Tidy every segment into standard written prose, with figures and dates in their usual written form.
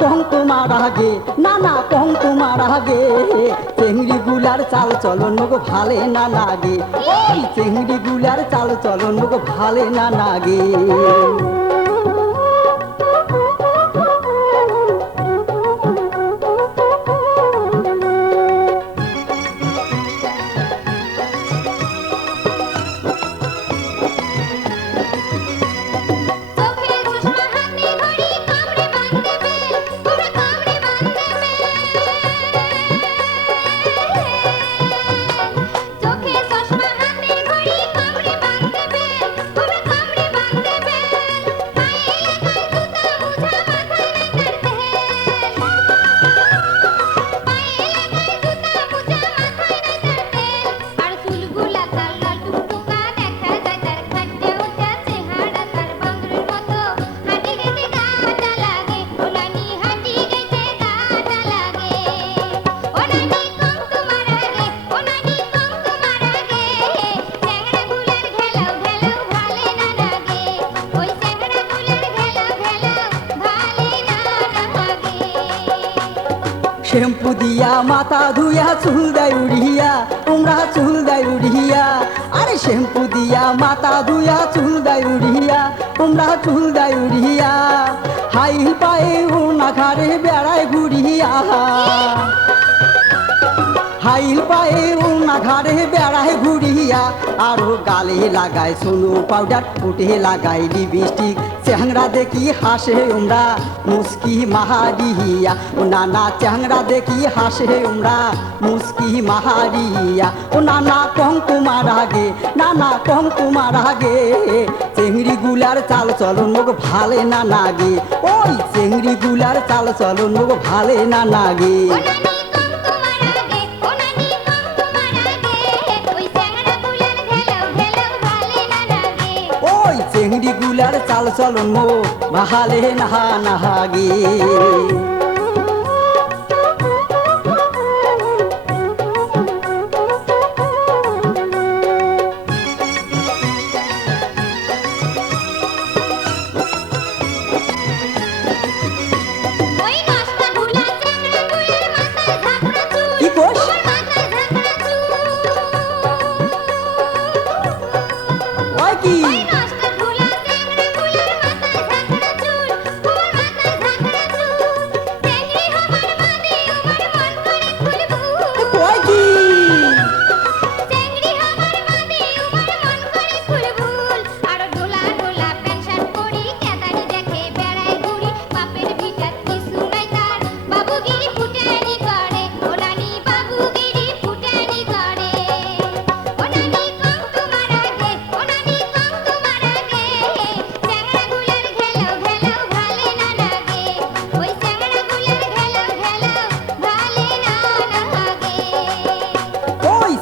কং তোমার আগে, নানা কং তোমার আগে, চেংড়ি গুলার চাল চলন গো ভালে না লাগে, ওই চেংড়ি গুলার চাল চলন গো ভালে না লাগে। শ্যাম্পু দিয়া মাথা ধুইয়া চুল দেয় উড়িয়া, তোমরা চুল দেয় উড়িয়া, আরে শ্যাম্পু দিয়া মাথা ধুইয়া চুল দেয় উড়িয়া, তোমরা চুল দেয় উড়িয়া, হাই পায়ে ওনা ঘাড়ে বেড়ায় ঘুরিয়া, হাইল পায়ে ওনা ঘাড়ে বেড়ায় ঘুরিয়া, আরো গালে লাগায় সোনো পাউডার, ফুটে লাগায় লিপস্টিক, চ্যাংরা দেখি হাসে ওমরা মুস্কি মাহারিয়া, ও নানা চ্যাংরা দেখি হাসে ওমরা মুস্কি মাহারিয়া, ও নানা কং তোমার আগে, নানা কং তোমার আগে, চেংড়ি গুলার চাল চলন গো ভালে না লাগে, ওই চেংড়ি গুলার চাল চলন গো ভালে না লাগে। চেংড়ি গুলার চাল চলন মো ভালে নাহা নাহাগে।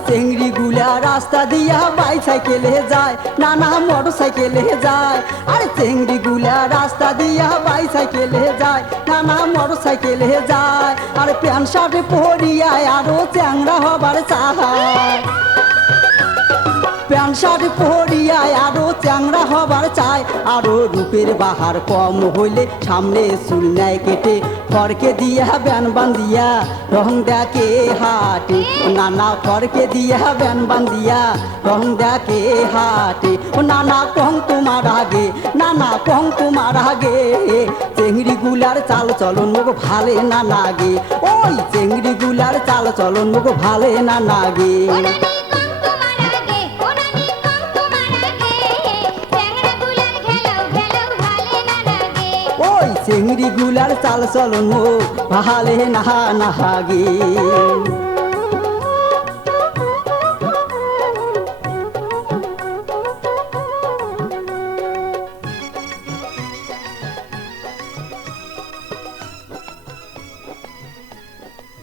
চেংড়ি গুলা রাস্তা দিয়া বাইসাইকেলে যায়, নানা মোটর সাইকেলে যায়, আরে চেংড়ি গুলা রাস্তা দিয়া বাইসাইকেলে যায়, নানা মোটর সাইকেলে যায়, আর প্যান্ট শার্ট পরিয়ায় আরো চ্যাংরা হবার চায়, প্যান্ট শার্ট পরিয়ায় আরো চ্যাংরা হবার চায়, আরো রূপের বাহার কম হইলে সামনে চুল নেয় কেটে, ফরকে দিয়া ব্যান বান্দিয়া রং দেখে হাটে, নানা ফরকে দিয়া ব্যান বান্দিয়া রং দেখে হাটে, ও নানা কং তোমার আগে, নানা কং তোমার আগে, চেংড়ি গুলার চাল চলন গো ভালে না লাগে, ওই চেংড়ি গুলার চাল চলন গো ভালে না লাগে। চেংড়ি গুলার চাল চলন ভালে নাহা নাহাগে।